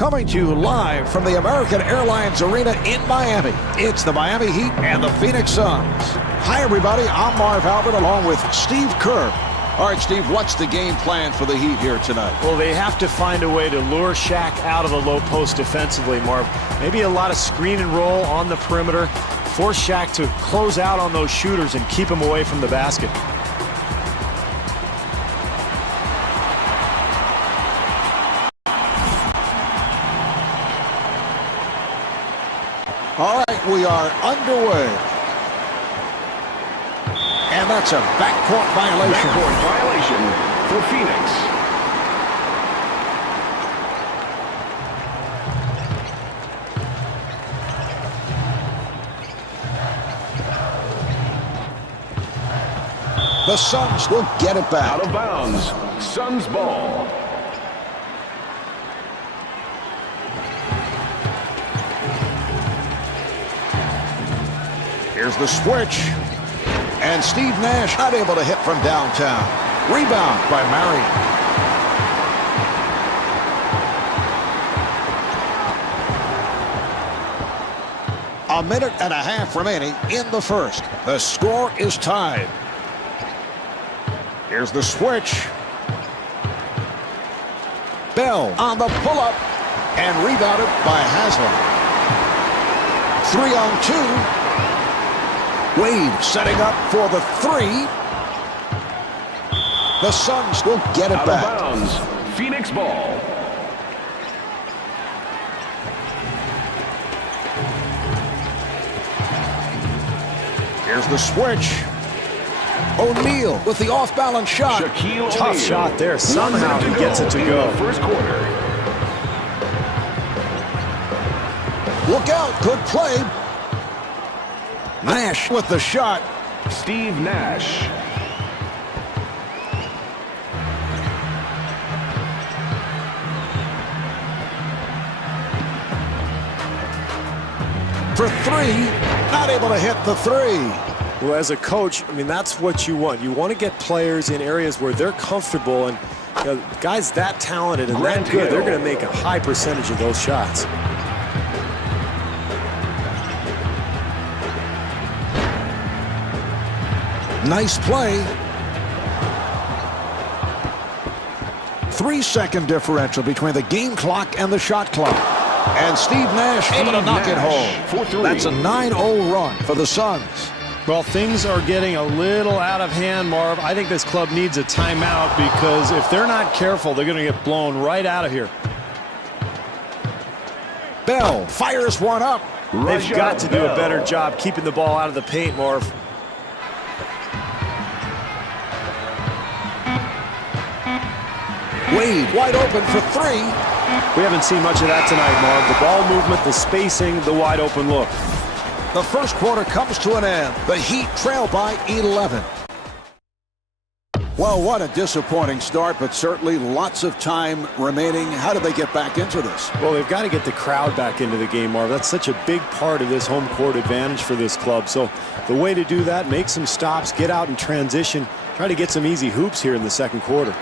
Coming to you live from the American Airlines Arena in Miami. It's the Miami Heat and the Phoenix Suns. Hi, everybody. I'm Marv Albert along with Steve Kerr. All right, Steve, what's the game plan for the Heat here tonight? Well, they have to find a way to lure Shaq out of the low post defensively, Marv. Maybe a lot of screen and roll on the perimeter. Force Shaq to close out on those shooters and keep him away from the basket. All right, we are underway. And that's a backcourt violation. Backcourt violation for Phoenix. The Suns will get it back. Out of bounds. Suns ball. Here's the switch. And Steve Nash not able to hit from downtown. Rebound by Marion. A minute and a half remaining in the first. The score is tied. Here's the switch. Bell on the pull-up and rebounded by Haslam. 3-on-2. Wade setting up for the three. The Suns will get it back. Out of bounds. Phoenix ball. Here's the switch. O'Neal with the off-balance shot. Tough shot there. Somehow he gets it to go. First quarter. Look out. Good play. Nash with the shot. Steve Nash. For three. Not able to hit the three. Well, as a coach, I mean, that's what you want. You want to get players in areas where they're comfortable, and you know, guys that talented and that good, they're going to make a high percentage of those shots. Nice play. 3-second differential between the game clock and the shot clock. And Steve Nash able to knock it home. That's a 9-0 run for the Suns. Well, things are getting a little out of hand, Marv. I think this club needs a timeout because if they're not careful, they're going to get blown right out of here. Bell fires one up. They've got to do a better job keeping the ball out of the paint, Marv. Wade wide open for three. We haven't seen much of that tonight, Marv. The ball movement, the spacing, the wide open look. The first quarter comes to an end. The Heat trail by 11. Well, what a disappointing start, but certainly lots of time remaining. How do they get back into this? Well, they've got to get the crowd back into the game, Marv. That's such a big part of this home court advantage for this club. So the way to do that, make some stops, get out and transition, try to get some easy hoops here in the second quarter.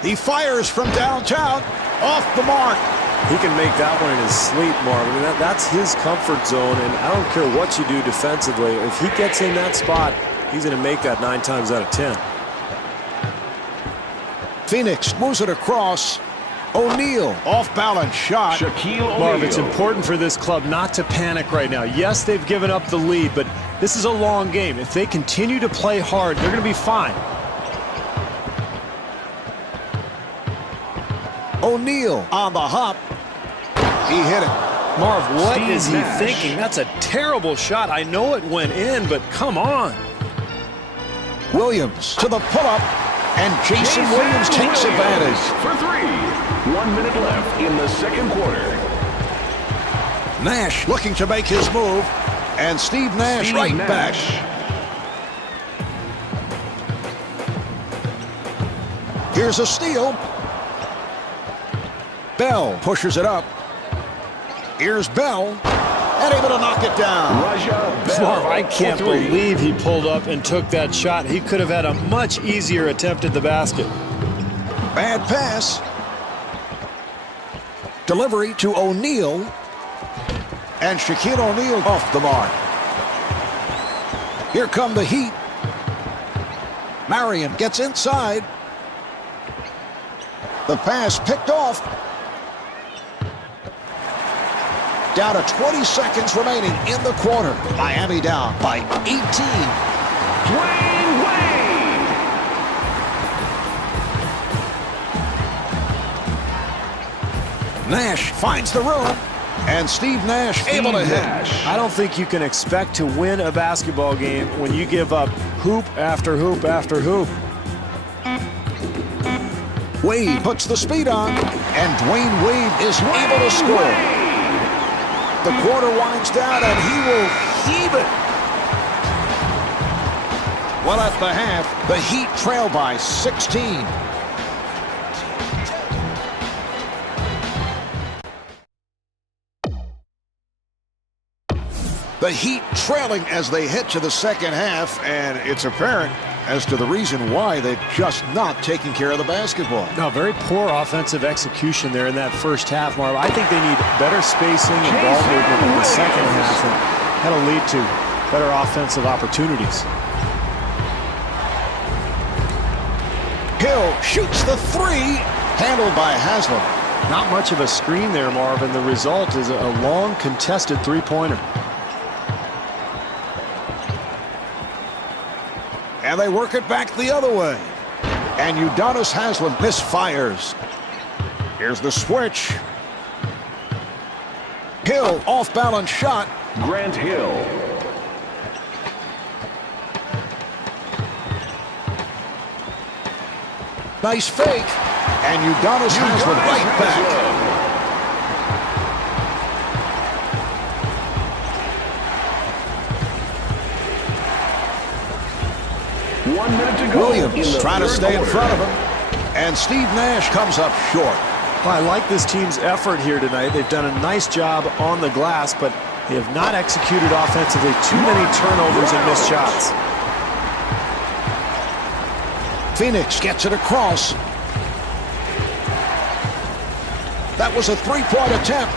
He fires from downtown, off the mark. He can make that one in his sleep, Marv. I mean, that's his comfort zone, and I don't care what you do defensively. If he gets in that spot, he's going to make that 9 times out of 10. Phoenix moves it across. O'Neal, off-balance shot. Marv, it's important for this club not to panic right now. Yes, they've given up the lead, but this is a long game. If they continue to play hard, they're going to be fine. O'Neal on the hop. He hit it. Marv, what is he thinking? That's a terrible shot. I know it went in, but come on. Williams to the pull-up, and Jason Williams takes advantage. For three. 1 minute left in the second quarter. Nash looking to make his move, and Steve Nash back. Here's a steal. Bell pushes it up. Here's Bell, and able to knock it down. Marv, I can't believe he pulled up and took that shot. He could have had a much easier attempt at the basket. Bad pass. Delivery to O'Neal. And Shaquille O'Neal off the mark. Here come the Heat. Marion gets inside. The pass picked off. Down to 20 seconds remaining in the quarter. Miami down by 18. Dwayne Wade. Nash finds the room. And Steve Nash able to hit. I don't think you can expect to win a basketball game when you give up hoop after hoop after hoop. Wade puts the speed on, and Dwayne Wade is able to score. The quarter winds down, and he will heave it. Well, at the half, the Heat trail by 16. The Heat trailing as they head to the second half, and it's apparent as to the reason why they've just not taken care of the basketball. No, very poor offensive execution there in that first half, Marv. I think they need better spacing and ball movement in the second half, and that'll lead to better offensive opportunities. Hill shoots the three, handled by Haslam. Not much of a screen there, Marv, and the result is a long, contested three-pointer. And they work it back the other way. And Udonis Haslam misfires. Here's the switch. Hill off-balance shot. Grant Hill. Nice fake. And Udonis Haslam right back. 1 minute to go. Williams trying to stay in front of him. And Steve Nash comes up short. Well, I like this team's effort here tonight. They've done a nice job on the glass, but they have not executed offensively. Too many turnovers and missed shots. Phoenix gets it across. That was a three-point attempt.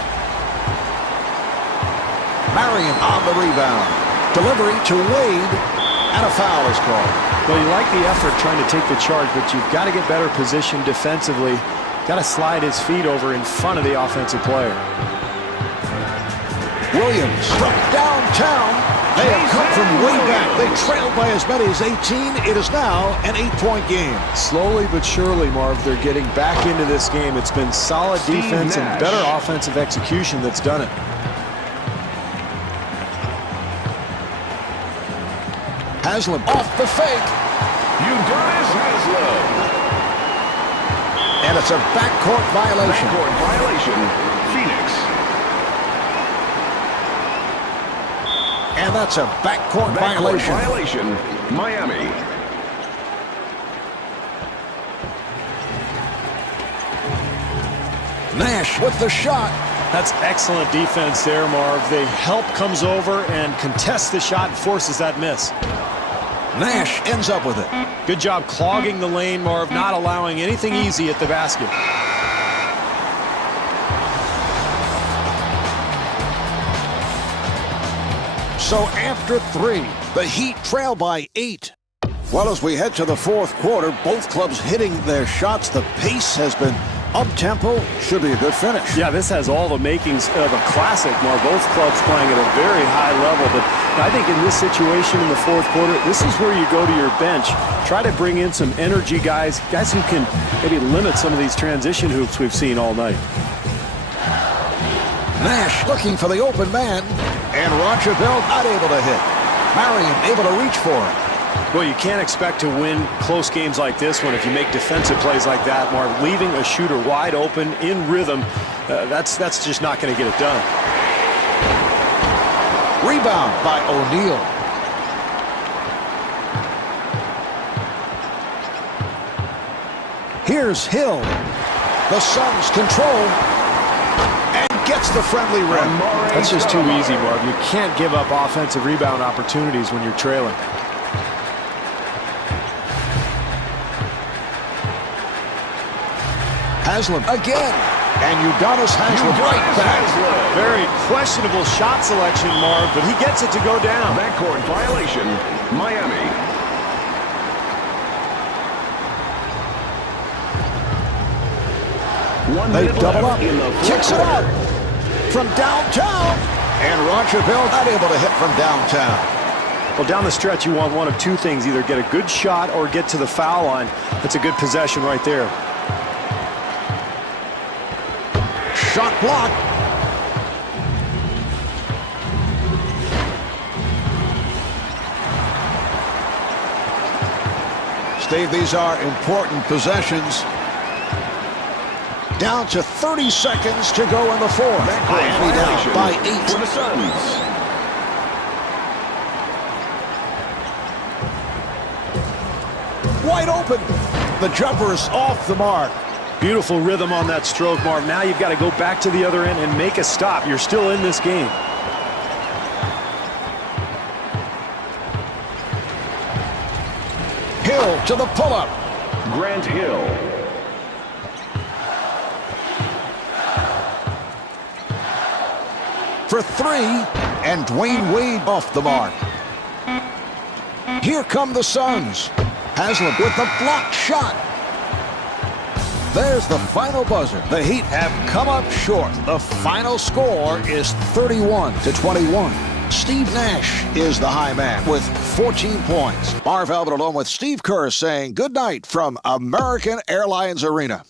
Marion on the rebound. Delivery to Wade, and a foul is called. Well, you like the effort trying to take the charge, but you've got to get better positioned defensively. Got to slide his feet over in front of the offensive player. Williams from downtown. They have come from way back. They trailed by as many as 18. It is now an 8-point game. Slowly but surely, Marv, they're getting back into this game. It's been solid defense and better offensive execution that's done it. Haslam off the fake. Udonis Haslam. And it's a backcourt violation. Backcourt violation. Phoenix. And that's a backcourt violation. Violation. Miami. Nash with the shot. That's excellent defense there, Marv. The help comes over and contests the shot and forces that miss. Nash ends up with it. Good job clogging the lane, Marv, not allowing anything easy at the basket. So after 3, the Heat trail by 8. Well, as we head to the fourth quarter, both clubs hitting their shots. The pace has been up-tempo. Should be a good finish. Yeah, this has all the makings of a classic, Marv. Both clubs playing at a very high level. But I think in this situation in the fourth quarter, this is where you go to your bench. Try to bring in some energy guys who can maybe limit some of these transition hoops we've seen all night. Nash looking for the open man, and Roger Bell not able to hit. Marion able to reach for it. Well, you can't expect to win close games like this one if you make defensive plays like that, Marv. Leaving a shooter wide open in rhythm, that's just not going to get it done. Rebound by O'Neal. Here's Hill. The Suns control and gets the friendly rim. That's just too easy, Marv. You can't give up offensive rebound opportunities when you're trailing. Haslam again. And Udonis Haslem right back. Very questionable shot selection, Marv, but he gets it to go down. Backcourt violation, Miami. They double up, kicks it out from downtown, and Roger Bell not able to hit from downtown. Well, down the stretch, you want one of two things, either get a good shot or get to the foul line. That's a good possession right there. Shot blocked. Steve, these are important possessions. Down to 30 seconds to go in the fourth. Miami down by 8. For the Suns. Wide open. The jumper's off the mark. Beautiful rhythm on that stroke, Marv. Now you've got to go back to the other end and make a stop. You're still in this game. Hill to the pull-up. Grant Hill. For 3, and Dwayne Wade off the mark. Here come the Suns. Haslem with the blocked shot. There's the final buzzer. The Heat have come up short. The final score is 31-21. Steve Nash is the high man with 14 points. Marv Albert along with Steve Kerr saying good night from American Airlines Arena.